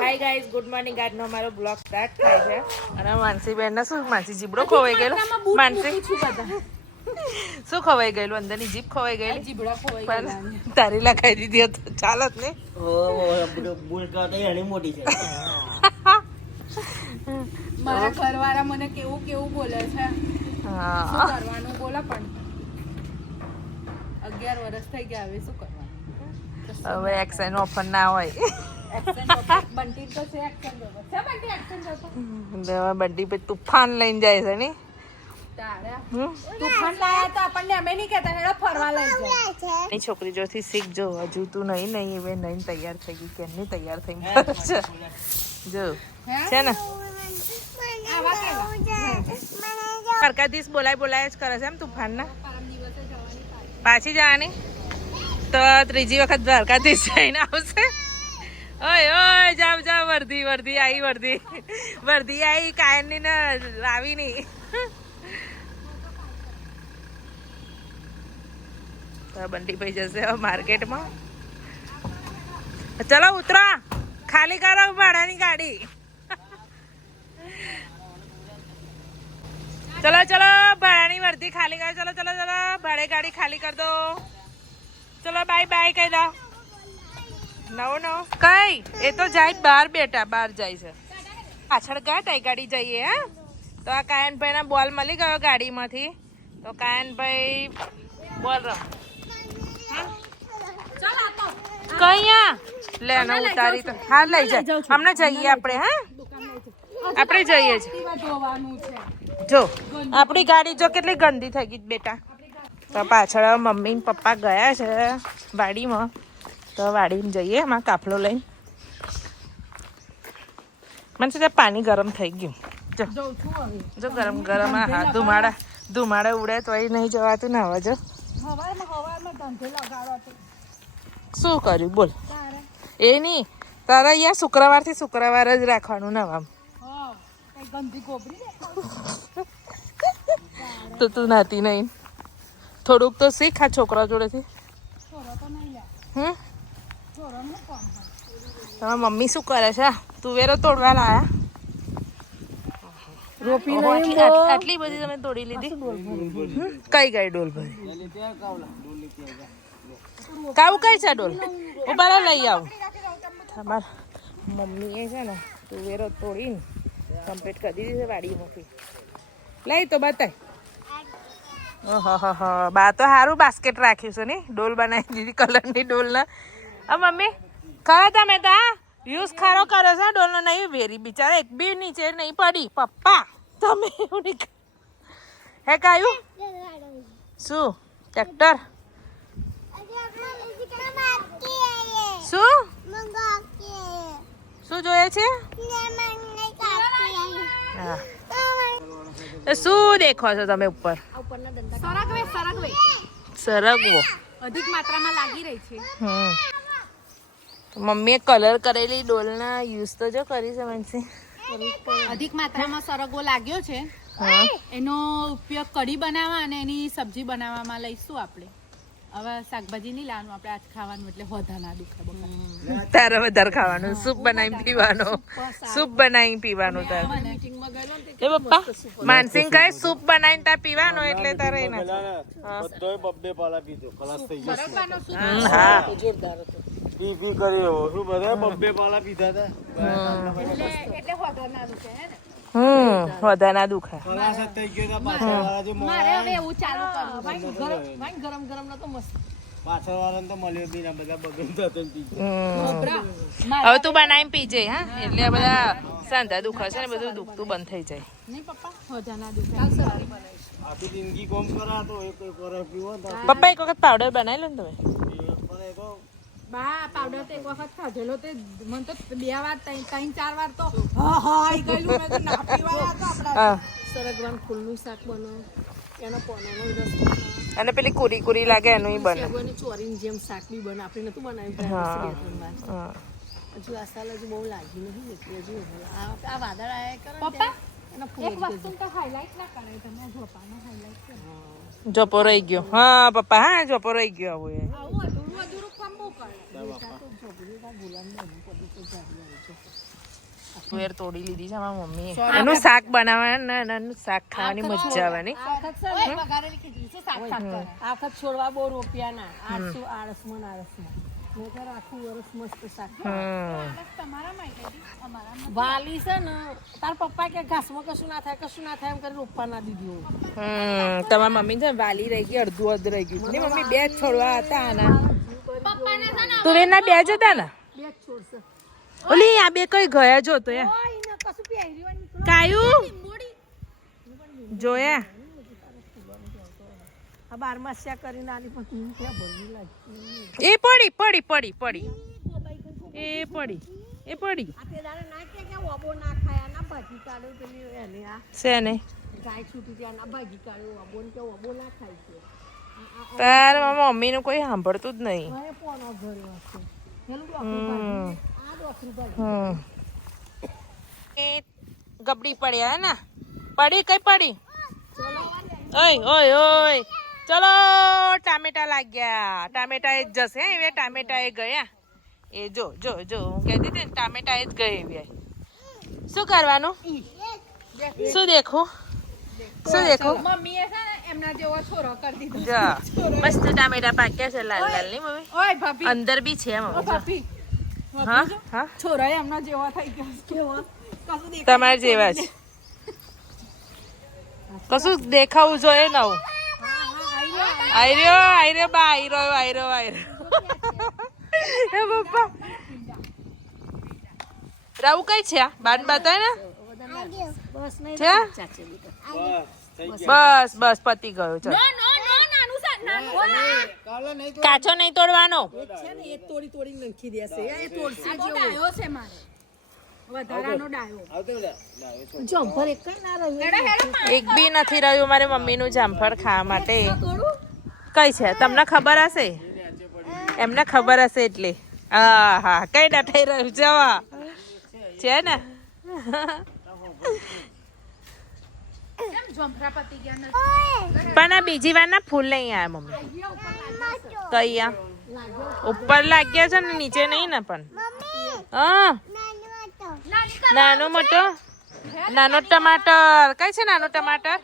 Hi guys, good morning. આજનો અમારો blog start થાય છે અને માનસી બેન ને શું માનસી જીબડો ખોવાઈ ગયેલો. માનસી શું ખવાઈ ગયેલું? અંદરની જીભ ખવાઈ ગયેલી. જીબડા ખવાઈ ગયેલા. તારી લખાઈ દીધી તો ચાલત ને. મોટી છે. મારા ઘરવાળા મને કેવું કેવું બોલે છે. શું કરવાનું બોલો પણ 11 વર્ષ થઈ ગયા, હવે શું કરવાનું? હવે એક્શન ઓફર ના હોય. બંટી તો છે એક્શન જોતો છે. બંટી એક્શન જોતો. બંટી પછી તુફાન લઈને જાય છે ને. તુફાન લાયા તો આપણને અમે નહીં કહેતા, હેડો ફરવા લઈ જાય. એ છોકરી જોથી શીખજો. હજુ તું નહીં હવે નહીં તૈયાર થઈ ગઈ. કેમની તૈયાર થઈ જો છે ને. દ્વારકાધીશ બોલાય જ કરે છે એમ તુફાન ના. પાછી જવાની તો ત્રીજી વખત દ્વારકાધીશ જઈને આવશે. ઓય જાવ વર્ધી આવી કાયરની ને લાવી નહીં. તો બંટી ભાઈ જશે માર્કેટમાં. ચલો ઉતરો, ખાલી કરો ભાડાની ગાડી. ચલો ભાડાની વર્ધી ખાલી કરો. ચલો ભાડે ગાડી ખાલી કર દો. ચલો બાય કહી દો. નવો કઈ એ તો જાય બહાર, બેટા બહાર જાય છે. પાછળ ગયા તા ગાડી જઈએ. હા તો આ કાયનભાઈ ના બોલ મળી ગયો ગાડીમાંથી. તો કાયનભાઈ બોલ રમ કઈ લે ઉતારી તો હા લઈ જાય. હમણાં જઈએ આપણે. હા આપણે જઈએ છે. જો આપણી ગાડી જો કેટલી ગંદી થઈ ગઈ બેટા. તો પાછળ મમ્મી ને પપ્પા ગયા છે વાડીમાં. તો વાડીમાં જઈએ એમાં કાફલો લઈને. મને છે પાણી ગરમ થઈ ગયું. જો ગરમ હા ધુમાડા ઉડે તો નહીં જવાતું ને. હવે જો શું કર્યું બોલ. એ નહીં તારે અહીંયા શુક્રવારથી શુક્રવાર જ રાખવાનું નવામ. તો તું નાતી નહીં. થોડુંક તો શીખ આ છોકરા જોડેથી. તમારા મમ્મી શું કરે છે? તુવેરો તોડવા લાયા. આટલી બધી તમે તોડી લીધી. કઈ ગઈ ડોલ ભરી? કાવું કઈ છે ડોલ? ઉભા લઈ આવું. તમારા મમ્મી એ છે ને તુવેરો તોડીને કમ્પ્લીટ કરી દીધી છે વાડીમાંથી. લઈ તો બતાય. ઓહો બા તો સારું બાસ્કેટ રાખ્યું છે ને. ડોલ બનાવી દીધી કલરની ડોલ ના. મમ્મી ખરા તમે તો યુઝ ખારો કર્યો છે ડોલ નો. નહીં વેરી બિચારા એક બી નીચે નહીં પડી. પપ્પા તમે એવું નહીં હે કાયું શું ટ્રેક્ટર શું જોઈએ છે? શું દેખો છો તમે ઉપર? સરગવો અધિક માત્રામાં લાગી રહી છે. મમ્મીએ કલર કરેલી ડોલના યુઝ તો જો કરી છે મનસી. અધિક માત્રામાં સરગવો લાગ્યો છે. એનો ઉપયોગ કઢી બનાવવા અને એની સબ્જી બનાવવામાં લઈશું આપણે. હવે શાકભાજી નહીં લાવવાનું આપણે, આજ ખાવાનું એટલે વધા ના દુખે. તારે વધારે ખાવાનું. સૂપ બનાવી પીવાનું તારે. એ પપ્પા માનસિંહ કહે સૂપ બનાવીને તાર પીવાનો એટલે તારે હા પી કર્યો શું બધા બબ્બે પાલા પીધા હતા. એટલે વધા ના દુખે હે ને. વધા ના દુખે. મારે હવે એવું ચાલુ કરવું. ગરમ નતો મસ્ત. પાછળ વાળા તો મળ્યો બી ના, બધા બગડતા હવે તું બનાવીને પીજે. હા એટલે બધા સાંધા દુખે છે ને બધું દુખતું બંધ થઈ જાય. નહીં પપ્પા વધા ના દુખે. આખી જિંદગી કોમ કરા તો એક વરસ પીવો. પપ્પા એક વખત પાવડર બનાવી લો ને તમે. બા પાવડર તો એક વખત ખાધેલો તે મને તો 2 વાર 3-4 વાર તો હા ગયેલું. મેં તો ના પીવાયા તો આપડા સરગવાનું ફૂલનું શાક બનો, એનો પોનાનો રસ અને પેલી કુરી લાગે એનું બને. ચોરીની જેમ શાક બી બને. આપણે નતું બનાવ્યું. હજુ આ સાલ હજુ બહુ લાગી નહીં એટલે હજુ આ વાદળ આયા કરે પપ્પા. એનો એક વસ્તુ તો હાઈલાઈટ ના કરે તમે. જોપાનો હાઈલાઈટ કરો. જોપો રહી ગયો. હા પપ્પા હા જોપો રહી ગયો. આવું અધૂરું કામ બહુ કરે. તુવેર તોડી લીધી છે મારા મમ્મીએ. એનું શાક બનાવવાનું એનું શાક ખાવાની મજા આવે ને. આ વખત છે ને વઘારેલી ખીચડી છે, શાક શાક કરે. આ વખત છોડવા બહુ રોપ્યા ના. આળસમાં. નહીંતર આખું વર્ષ મસ્ત શાક. વાલી છે ને તાર પપ્પા કે ઘાસમાં કશું ના થાય એમ કરી રોપવા ના દીધું. તમારા મમ્મી છે ને વાલી રહી ગઈ, અડધું અધ રહી ગયું. નહીં મમ્મી, 2 જ છોડવા હતા આના. તુવેરના 2 જ હતા ને. 2 જ છોડ છે. ઓલી આ 2 કઈ ગયા જો તો યાર. ઓય ને કશું પહેર્યું નહીં. કાયું જોયા આ 12 કરીને આલી પણ ક્યાં ભરવી લાગી. એ પડી એ પડી આ તે દાડે ના કે ઓબો ના ખાયા ના ભાજી કાઢ્યો પેલી એને આ છે ને. ગાય છૂટી ત્યાં ના ભાજી કાઢ્યો ઓબો ને કે ઓબો ના ખાય છે. તાર મારા મમ્મીનું કોઈ સાંભળતું જ નહીં. મને પોનો ઘર્યો હશે. પેલું ડોકરું ભાજી. આ ડોકરું ભાજી. એ ગબડી પડ્યા ને. પડી કઈ પડી. ઓય ચલો ટામેટા લાગ્યા. ટામેટા એ જ જશે હવે. ટામેટા એ ગયા. એ જો હું કહેતી હતી ને ટામેટા એ જ ગઈ એવી. શું કરવાનું? શું દેખું? મમ્મીએ છે ને એમના જેવો છોરો કરી દીધો. જા મસ્ત ટામેટા પાક્યા છે લાલ લાલ ની મમ્મી. ઓય ભાભી. અંદર બી છે મમ્મી. ભાભી. હા છોરો એમના જેવો થઈ ગયો. કેવો? કશું દેખાય તમારા જેવા જ. કશું દેખાવું જોઈએ નવું. આઈ રહ્યો બા. એ પપ્પા રાવું કઈ છે? બાન બતાય ને. બસ નહીં છે? બસ પતી ગયો. ચલ કાચો નહીં તોડવાનો. છે ને એ તોડી નાખી દેશે. એ તોડશે ડાયો છે મારે. વધારાનો ડાયો. જમ્પર એક કઈ ના રહ્યું. એક બી નથી રહ્યું મારે મમ્મીનું જામફળ ખાવા માટે. કઈ છે તમને ખબર હશે? એમને ખબર હશે એટલે. હા કઈ ડટાઈ રહ્યું જવા છે ને. પણ આ બીજી વાર ના ફૂલ નહીં આયા મમ્મી. કઈ આ ઉપર લાગ્યા છે ને નીચે નહીં ને. પણ હા નાનો ટમાટર. કઈ છે નાનો ટમાટર?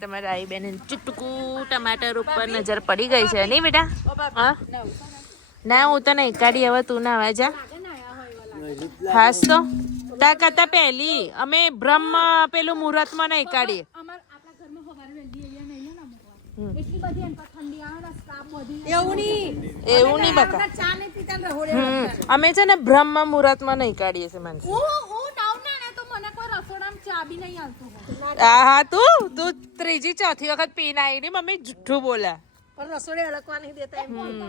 તમારા આઈ બેન ચુટકું ટમાટર ઉપર નજર પડી ગઈ છે નહીં બેટા? હા ના હું તો નહીં કાઢી. હવે તું ના આવે જા. ખાસ તો તા કરતા પહેલી અમે બ્રહ્મ પેલું મુહૂર્તમાં નહીં કાઢીએ. એવું નહીં બકા. અમે છે ને બ્રહ્મ મુહૂર્તમાં નહીં કાઢીએ છીએ માનસી. હા તું ત્રીજી ચોથી વખત પીને આવી ની મમ્મી જુઠ્ઠું બોલા. પણ રસોડે અડકવા નહીં દેતા એમ બોલતા.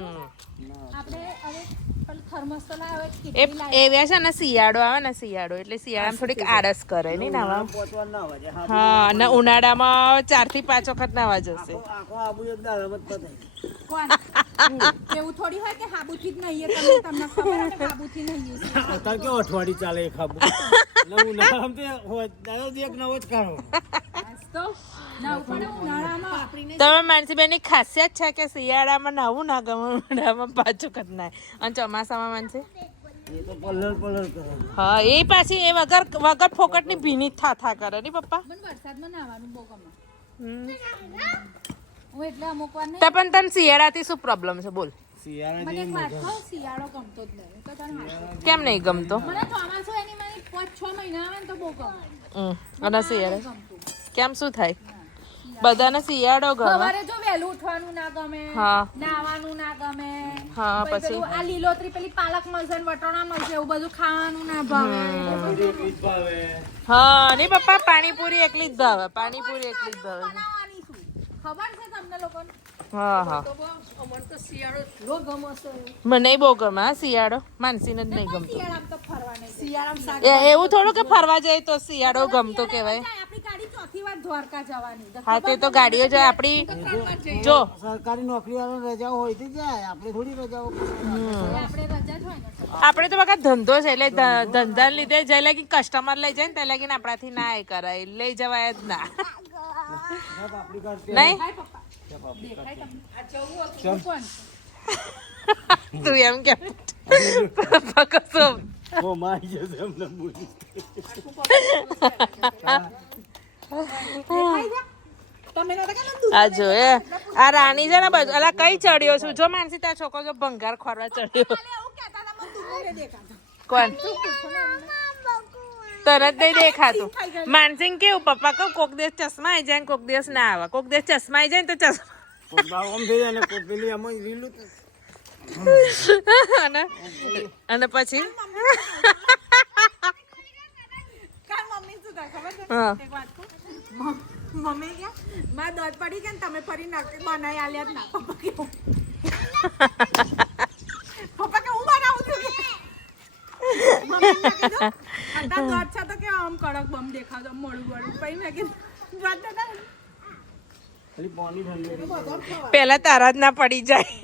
આપણે હવે થર્મસ તો લાવે એવા છે ને શિયાળો આવે ને એટલે શિયાળામાં થોડીક આળસ કરે નહીં નાવા. હા અને ઉનાળામાં 4 થી 5 વખત નાવા જશે. એવું થોડી હોય કે હાબુથી જ નહીં. તમને ખબર છે હાબુથી નહીં. અત્યારે કેવું અઠવાડિયું ચાલે એ ખાબુ. ઉનાળામાં તો એક નવો જ કાઢો. તમે માનસીબેન ની ખાસિયત છે કે શિયાળામાં નાવું ના ગમે, ઉનાળામાં 5 વખત નાય. અને ચોમાસામાં માનસી હા એ પાછી એ વગર ફોકટ ની ભીની થા કરે ની પપ્પા. વરસાદમાં નાવાનું બહુ ગમે. હું એટલે અમુક વાર નહીં. પણ તને શિયાળાથી શું પ્રોબ્લેમ છે બોલ? મને એક વાત કહું, શિયાળો ગમતો જ નહીં. તો તને કેમ નહીં ગમતો? મને ચોમાસું એની મને 5-6 મહિના આવે ને તો બહુ ગમે. અને શિયાળો કેમ શું થાય? બધાને શિયાળો ગમે. સવારે જો વહેલું ઉઠવાનું ના ગમે, હા નાવાનું ના ગમે. હા પછી આ લીલોતરી પેલી પાલક મળશે ને વટાણા મળશે એવું બધું ખાવાનું ના ભાવે. હા નહીં પપ્પા પાણીપુરી એકલી જ ભાવે. પાણીપુરી એકલી જ ભાવે. બનાવવાની શું ખબર છે તમને લોકોને? હા તો અમને તો શિયાળો એટલો ગમે છે. મને બહુ ગમે હા શિયાળો. માનસીને જ નહીં ગમતો. શિયાળામાં તો ફરવા નહીં. શિયાળામાં એવું થોડું કે ફરવા જાય તો શિયાળો ગમતો કહેવાય. આપણી ગાડી ચોથી વાર દ્વારકા જવાની. હા તે તો ગાડીઓ જાય આપણી. જો સરકારી નોકરી વાળો રજાઓ હોય તો જાય, આપણે થોડી રજાઓ. આપણે રજા જ હોય ને. આપણે તો બકા ધંધો છે એટલે ધંધા લીધે જે લાગી કસ્ટમર લઈ જાય ને તે લાગીને આપણાથી ના એ કરાય, લઈ જવાય જ ના. નહીં તું એમ કે કશું ઓ માઈ જશે એમને બોલી તમે નતા કે આ જો એ આ રાણી છે ને બાજુ અલા કઈ ચડ્યો છું જો માનસી તાર છોકરો જો ભંગાર ખોરવા ચડ્યો એવું કહેતા હતા મને દૂર દેખાતા કોણ તરત નહીં દેખાતું માનસિંહ કેવું પપ્પા કહું કોક દિવસ ચશ્મા આવી જાય ને કોક દિવસ ના આવે કોક દિવસ ચશ્મા આવી જાય ને તો ચશ્મા આમ થઈ જાય ને કોઈ પેલી આમ રીલું અને પછી કાલ મમ્મી શું થાય ખબર છે હા. એક વાત કહું મમ્મી કે માં દોત પડી કે તમે ફરી નક્કી બનાવી આલ્યા જ ના પપ્પા કે હું બનાવું છું કે મમ્મી મેં કીધું અત્યારે દોત છે તો કે આમ કડક બમ દેખાતો મોડું મોડું પછી મેં કીધું દોત તો ના ખાલી પાણી ઠંડુ પેલા તારા જ ના પડી જાય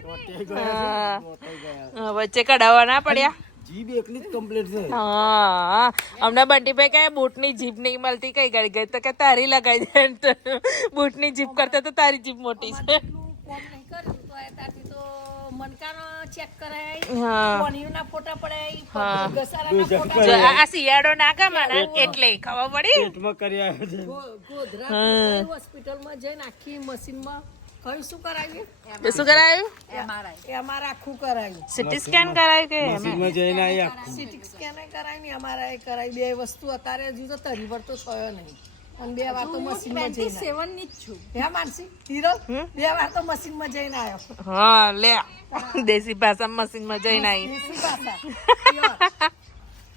ટોટે ગયા વચ્ચે કઢાવવા ના પડ્યા જીભ એકલી જ કમ્પ્લીટ છે હા હમણાં બંટીભાઈ કઈ બૂટની જીભ નહીં મળતી કઈ ગઈ ગઈ તો કે તારી લગાઈ દે બૂટની જીભ કરતા તો તારી જીભ મોટી છે કોમ નહીં કર્યું તો એ તાથી તો મનકાનો ચેક કરાય હા કોણીના ફોટા પડાય હા. ઘસારાના ફોટા જો આ શિયાળો ના ગમાના એટલે ખબર પડી પેટમાં કરી આવ્યો છે ગોધરા હોસ્પિટલમાં જઈને આખી મશીનમાં કઈ શું કરાવ્યું તો શું કરાયું અમારે આખું કરાવ્યું સીટી સ્કેન કરાયું કે મશીનમાં જઈને આવી આખું સીટી સ્કેન કરાવી ને અમારે કરાવી બે વસ્તુ અત્યારે હજુ તો તરીવર તો થયો નહીં અને બે વાર તો મશીનમાં જઈને 27 ની જ છું હે માનસી હીરો બે વાર તો મશીનમાં જઈને આવ્યો હા લે દેશી ભાષામાં મશીનમાં જઈને આવી દેશી ભાષા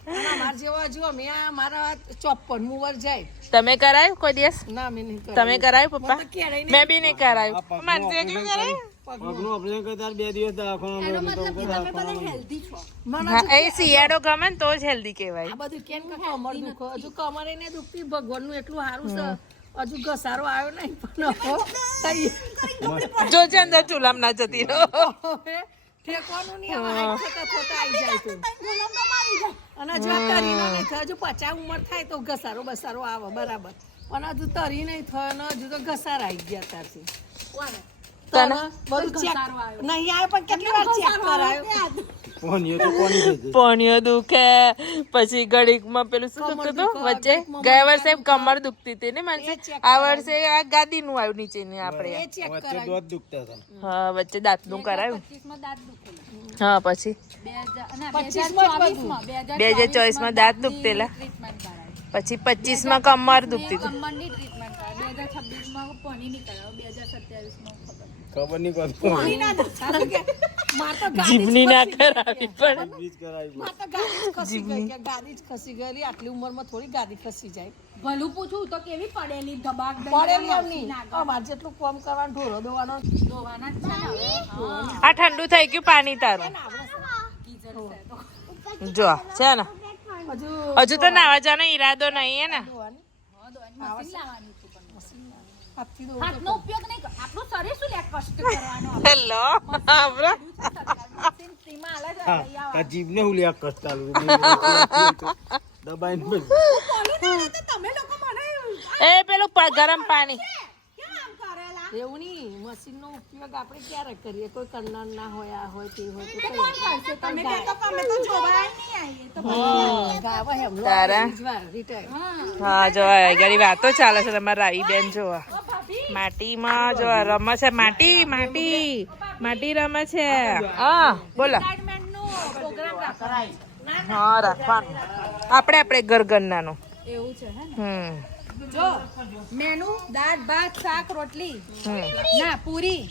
અમાર જેવા હજુ અમે મારા 54મું વર જાય તમે કરાયું કોઈ દિવસ ના મેં નહીં કર્યું. તમે કરાયું પપ્પા તો ક્યારેય મેં બી નહીં કરાયું માનસી એકલું કરાયું પગનું ઓપરેશન કરતા 2 દિવસ દવાખાનામાં મને હા એ શિયાળો ગમે ને તો જ હેલ્ધી કહેવાય આ બધું કેમ કે કમર દુખો હજુ કમરે ને દુખતી ભગવાનનું એટલું સારું છે હજુ ઘસારો આવ્યો નહીં પણ જો છે અંદર ચૂલામાં ના જતી રહો હવે ઠેકવાનું નહીં હવે હાઈટ થતા થતા આવી જાય તો અને જો તરીનો નહીં થયો હજુ 50 ઉંમર થાય તો ઘસારો બસારો આવે બરાબર પણ હજુ તરી નહીં થયો ને હજુ તો ઘસારા આવી ગયા ત્યારથી તને? બધું ચેક નહીં આવે પણ કેટલી વાર ચેક કરાયો કોની તો કોની છે પોણીઓ દુખે પછી ઘડીકમાં પેલું શું દુખતું હતું વચ્ચે ગયા વર્ષે કમર દુખતી હતી ને માનસી આ વર્ષે આ ગાદીનું આવ્યું નીચેની આપણે એ ચેક વચ્ચે કરાયો દોત દુખતા હતા હા વચ્ચે દાંતનું કરાયું હા પછી 2024માં દાંત દુખતેલા પછી 25માં કમર દુખતી હતી ખબર નહીં કોણ માર તો જીભની ના કરાવી પણ બીજ કરાવી માર તો ગાદી જ ખસી ગઈ કે ગાદી જ ખસી ગયેલી આટલી ઉંમરમાં થોડી ગાદી ખસી જાય ભલું પૂછું તો કેવી પડેલી ધબાક પડેલી એમ નહીં અમારે જેટલું કામ કરવાનું ઢોરો દોવાનો ધોવાના જ છે ને હવે આ ઠંડુ થઈ ગયું પાણી તારું જો છે ને હજુ હજુ તો નાવા જવાનો ઈરાદો નહીં હે ને દોવાની મશીન લાવવાની હતું પણ હાથથી દો હાથનો ઉપયોગ નહીં કર આપણું શરીર શું લે કષ્ટ કરવાનો હેલો આપણો મશીન ફ્રીમાં આલે છે લઈ આવો. આ જીભને હું લ્યા કષ્ટ દબાઈને બસ તમે લોકો મને એ પેલું ગરમ પાણી કેમ આમ કરેલા એવું નહીં મશીનનો ઉપયોગ આપણે ક્યારે કરીએ કોઈ કરનાર ના હોય આ હોય તે હોય તો કરીએ. તમે કહેતો કે અમે તો જોવા નહીં આવીએ તો ગાવા હેમ લો તારા રિટાયર હા જો ઘણી વાતો ચાલે છે તમારા રાઈ બેન જોવા માટીમાં જો રમે છે માટી માટી માટી રમે છે હા બોલો રિટાયરમેન્ટનો પ્રોગ્રામ રાખવાનો હા રાખવાનું આપણે ગરગન્નાનું એવું છે હે ને હમ જો મેનુ દાળ ભાત શાક રોટલી હમ ના પૂરી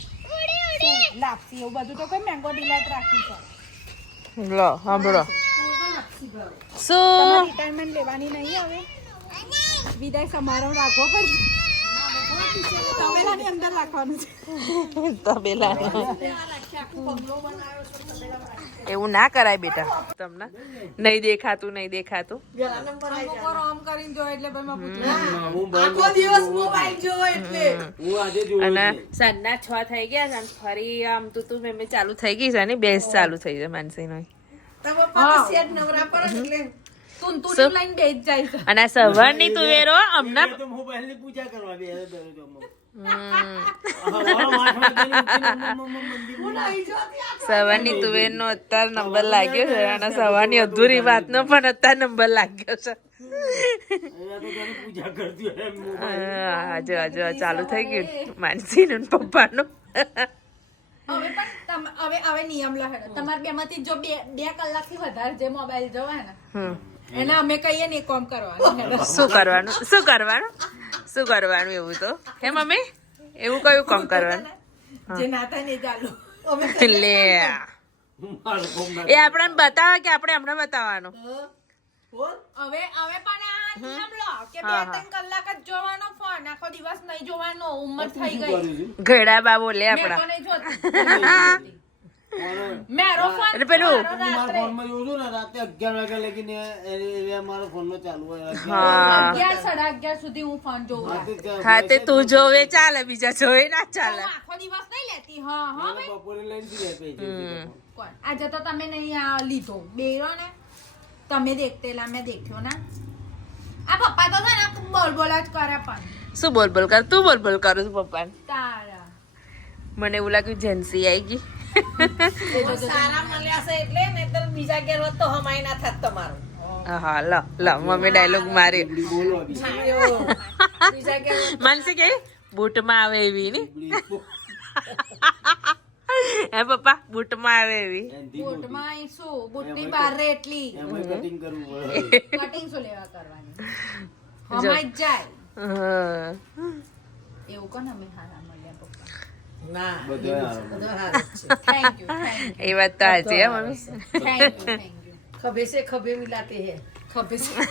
લાપસી એવું બધું તો કોઈ મેંગો ડિલાઇટ રાખી છે લો સાંભળો શું રિટાયરમેન્ટ લેવાની નહીં હવે વિદાય સમારોહ રાખવો પડશે તબેલાની અંદર રાખવાનું છે તબેલા એવું ના કરાય બેટા તમને નહીં દેખાતું આમ કરીને જો એટલે ભાઈ માં આખો દિવસ મોબાઈલ જોવો એટલે હું આજે જોઉં અને સાંજના 6 થઈ ગયા છે અને ફરી આમ તું મેં ચાલુ થઈ ગઈ છે ને બેસ ચાલુ થઈ છે માનસીનો તમે પાછા સેટ નવરા પર એટલે તું લઈને બેસ જાય છે અને આ સવારની તુવેરો હમણાં તો મોબાઈલ ની પૂજા કરવા બે દરરોજ સવારની તુવેરનો અત્યારે નંબર લાગ્યો છે અને સવારની અધૂરી વાતનો પણ અત્યારે નંબર લાગ્યો છે. પૂજા કરતી હોય એમ મોબાઈલ. હજુ ચાલુ થઈ ગયું માનસીનું ને પપ્પાનું. હવે પણ હવે નિયમ લહેડો તમારે બેમાંથી જો બે કલાકથી વધારે જે મોબાઈલ જોવાય ને એને અમે કહીએ ને એ કામ કરવાનું. શું કરવાનું એવું તો હે મમ્મી એવું કયું કામ કરવાનું? જે ના થાય ને એ ચાલુ. લે એ આપણને બતાવે કે આપણે હમણાં બતાવવાનું? હવે પણ આ નિયમ લો કે 2-3 કલાક જ જોવાનો ફોન, આખો દિવસ નહીં જોવાનો. ઉંમર થઈ ગઈ. ઘેડા બા બોલે મેં આપણા. તો નહીં જોતી. મેરો ફોન એટલે પેલું મારા ફોનમાં જોઉં છું ને રાતે 11 વાગ્યા લગીને એ મારો ફોનમાં ચાલુ હોય. હા 11-11:30 સુધી હું ફોન જોઉં. હા તે તું જોવે ચાલે, બીજા જોવે ના ચાલે. હું આખો દિવસ નહીં લેતી. હા ભાઈ. બપોરે લઈને જ લે પેજ. કોણ આજે તો તમે નહીં આ લીધો બેરો ને તમે દેખતેલા મેં દેખ્યો ના. આ પપ્પા તો છે ને બોલ જ કરે પણ શું બોલ કર? તું બોલ કરું છું પપ્પાને. તારા મને એવું લાગ્યું જેન્સી આવી ગઈ. સારા મળ્યા છે એટલે નહીંતર બીજા ઘેર હોત તો હમાય ના થાત તમારું. હા લ મમ્મી ડાયલોગ મારી. બોલો અભી. બીજા ઘેર માનસી કે બૂટમાં આવે એવી ની હે પપ્પા બૂટમાં આવે એવી. બૂટમાં શું બૂટની બહાર રે એટલી એમાં કટિંગ કરવું પડે. કટિંગ શું લેવા કરવાની હમાય જ જાય હા. એવું કોને અમે હારા મળ્યા પપ્પા. ના બધા હારા. બધા હારા જ છે. થેન્ક યુ એ વાત તો સાચી હે મમ્મી. થેન્ક યુ खबे से खबे मिलाते हैं. ખબર છે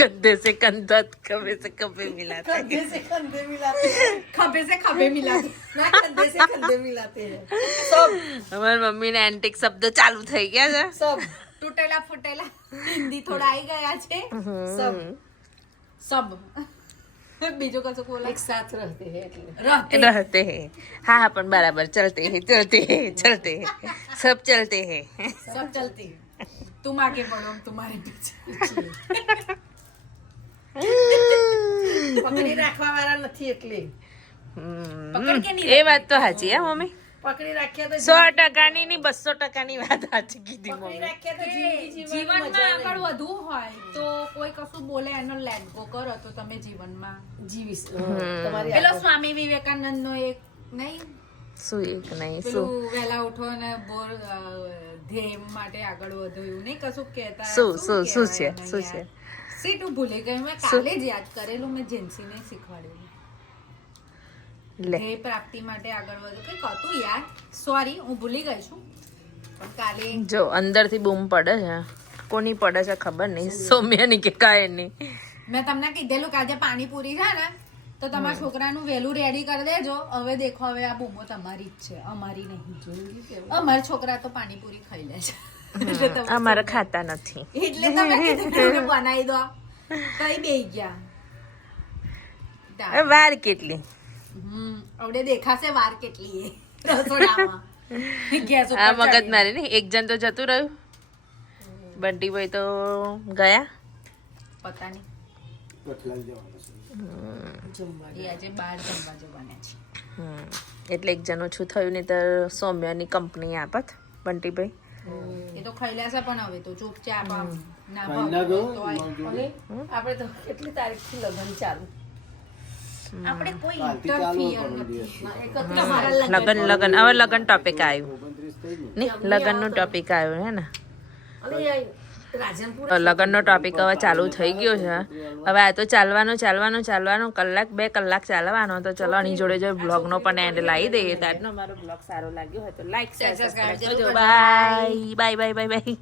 कंधे से कंधा खबे से खबे मिलाते हैं. कंधे से कंधे मिलाते हैं. ખભે સે ખભે મિલાતી. ना कंधे से कंधे मिलाते हैं. सब અમારી મમ્મીના એન્ટિક શબ્દો ચાલુ થઈ ગયા છે. सब તૂટેલા ફૂટેલા હિન્દી થોડા આવી ગયા છે. सब સબ બીજું કશું બોલા एक साथ रहते हैं એટલે. रहते हैं. हाँ પણ બરાબર चलते हैं सब चलते हैं. सब चलती है. तुम आगे बढ़ो हम तुम्हारे पीछे. પકડી રાખવા વાળા નથી એટલે. પકડ કે નહીં એ વાત તો સાચી હે મમ્મી. પકડી રાખ્યા તો 100%ની ની 200%ની વાત સાચી કીધી પકડી મમ્મી. રાખ્યા તો જિંદગી જીવનમાં જીવનમાં આગળ વધવું હોય તો કોઈ કશું બોલે એનો લેટ ગો કરો તો તમે જીવનમાં જીવીશ. તમારી પેલો આગળ. સ્વામી વિવેકાનંદ નો એક નહીં શું એક નહીં શું પેલું વહેલા ઉઠો ને બોર ધ્યેય માટે આગળ વધો એવું નહીં કશું કહેતા શું છે કહેવાય શું એને છે? યાર? સીટું ભૂલી ગઈ મેં કાલે જ યાદ કરેલું મેં જેન્સીને શીખવાડેલું લે ધ્યેય પ્રાપ્તિ માટે આગળ વધો કંઈક હતું યાર સોરી હું ભૂલી ગઈ છું પણ કાલે જો અંદરથી બૂમ પડે છે. કોની પડે છે ખબર નહીં. સૌમ્યાની કે કાયની. મેં તમને કીધેલું કે આજે પાણીપુરી છે ને તો તમારા છોકરાનું વહેલું રેડી કરી દેજો. હવે દેખો હવે આ બૂમો તમારી જ છે અમારી નહીં. અમારા છોકરા તો પાણીપુરી ખાઈ લે છે એટલે તમે- અમારે ખાતા નથી. એટલે તમે કીધું કે મને બનાવી દો કઈ બેહી ગયા હવે વાર કેટલી? આવડે દેખાશે વાર કેટલી એ રસોડામાં ગેસ ઉપર આ મગજ ચડીને. મારી ને એક જણ તો જતું રહ્યું. બંટીભાઈ તો ગયા. પતા નહીં કઠલાલ જવાનું છે. એ આજે બહાર જમવા જવાના છે. એટલે એક જણ ઓછું થયું નહીં તો સૌમ્યાની કંપની આપત બંટીભાઈ. એ તો ખાઈ લેશે પણ હવે તો ચૂપચાપ આમ ના ખાઈ ના ભાવતું ગયો, તો હોય. મારું જોડે. અને આપણે તો કેટલી તારીખથી લગ્ન ચાલુ. આપણે કોઈ કાલથી ચાલુ હોય interfere પરમ નથી. દિવસથી. ના, 31 તમારા લગન હવે લગન ટોપિક આવ્યું 29 થઈ ને. ને લગનનું ટોપિક આવ્યું હે ને. અને આ રાધનપુર લગનનો ટોપિક હવે ચાલુ થઈ ગયો છે. હવે આ તો ચાલવાનું કલાક 2 કલાક ચાલવાનો. તો ચલો આની જોડે જો બ્લોગનો પણ એન્ડ લાવી દઈએ. તો આજનો મારો બ્લોગ સારો લાગ્યો હોય તો લાઈક શેર સબસ્ક્રાઇબ કરજો. Bye bye bye bye bye.